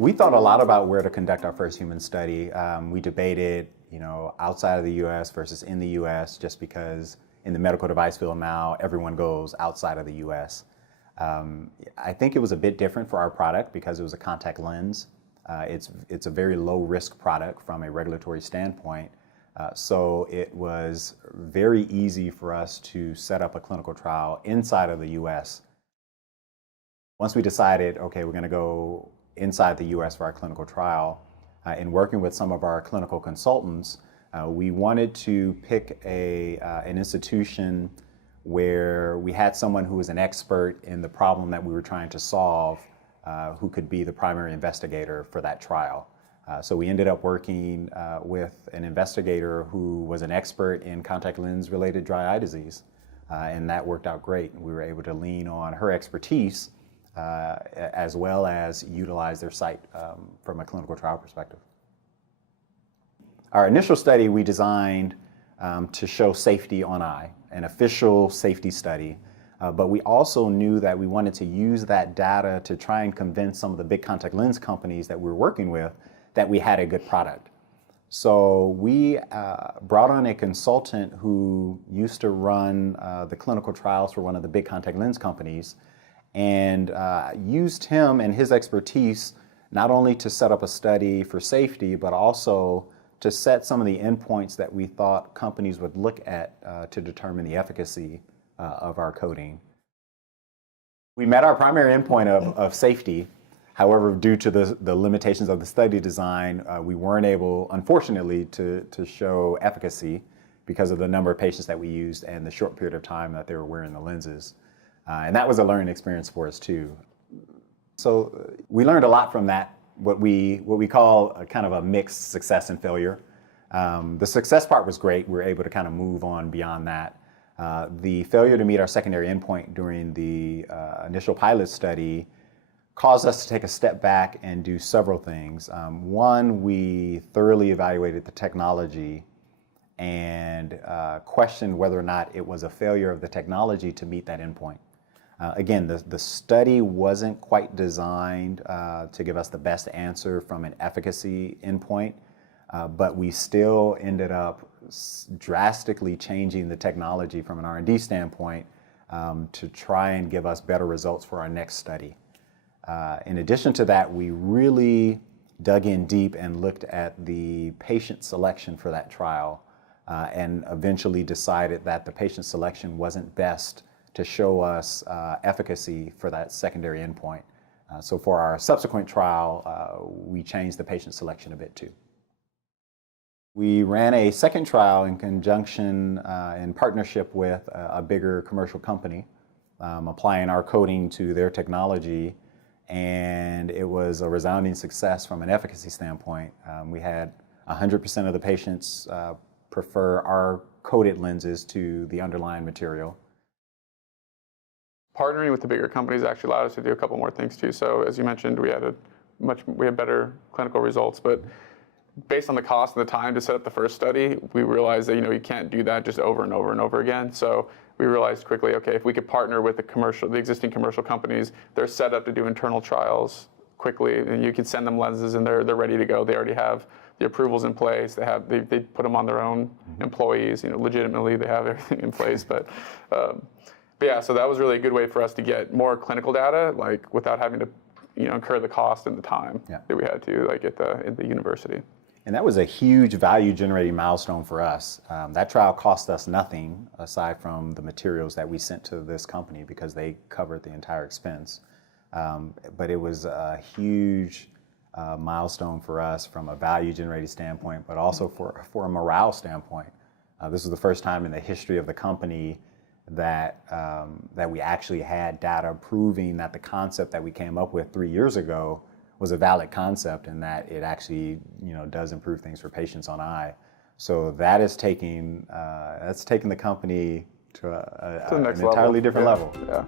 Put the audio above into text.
We thought a lot about where to conduct our first human study. We debated, outside of the U.S. versus in the U.S. just because in the medical device field now, everyone goes outside of the U.S. I think it was a bit different for our product because it was a contact lens. It's a very low risk product from a regulatory standpoint. So it was very easy for us to set up a clinical trial inside of the U.S. Once we decided, okay, we're going to go inside the U.S. for our clinical trial, in working with some of our clinical consultants, we wanted to pick an institution where we had someone who was an expert in the problem that we were trying to solve, who could be the primary investigator for that trial. So we ended up working with an investigator who was an expert in contact lens related dry eye disease, and that worked out great. We were able to lean on her expertise as well as utilize their site from a clinical trial perspective. Our initial study we designed to show safety on eye, an official safety study, but we also knew that we wanted to use that data to try and convince some of the big contact lens companies that we were working with that we had a good product. So we brought on a consultant who used to run the clinical trials for one of the big contact lens companies, and used him and his expertise not only to set up a study for safety, but also to set some of the endpoints that we thought companies would look at to determine the efficacy of our coating. We met our primary endpoint of safety. However, due to the limitations of the study design, we weren't able, unfortunately, to show efficacy because of the number of patients that we used and the short period of time that they were wearing the lenses. And that was a learning experience for us too. So we learned a lot from that, what we call a kind of a mixed success and failure. The success part was great. We were able to kind of move on beyond that. The failure to meet our secondary endpoint during the initial pilot study caused us to take a step back and do several things. One, we thoroughly evaluated the technology and questioned whether or not it was a failure of the technology to meet that endpoint. Again, the study wasn't quite designed to give us the best answer from an efficacy endpoint, but we still ended up drastically changing the technology from an R&D standpoint to try and give us better results for our next study. In addition to that, we really dug in deep and looked at the patient selection for that trial and eventually decided that the patient selection wasn't best to show us efficacy for that secondary endpoint. So for our subsequent trial, we changed the patient selection a bit too. We ran a second trial in conjunction, in partnership with a bigger commercial company, applying our coating to their technology, and it was a resounding success from an efficacy standpoint. We had 100% of the patients prefer our coated lenses to the underlying material. Partnering with the bigger companies actually allowed us to do a couple more things too. So as you mentioned, we had better clinical results, but based on the cost and the time to set up the first study, we realized that you can't do that just over and over and over again. So we realized quickly, okay, if we could partner with the existing commercial companies, they're set up to do internal trials quickly, and you can send them lenses and they're ready to go. They already have the approvals in place. They put them on their own employees. Legitimately they have everything in place. But yeah, so that was really a good way for us to get more clinical data, like without having to incur the cost and the time that we had to at the university. And that was a huge value generating milestone for us. That trial cost us nothing aside from the materials that we sent to this company because they covered the entire expense. But it was a huge milestone for us from a value generating standpoint, but also for a morale standpoint. This was the first time in the history of the company that we actually had data proving that the concept that we came up with 3 years ago was a valid concept and that it actually does improve things for patients on eye. So that is taking the company to an entirely different level. Yeah.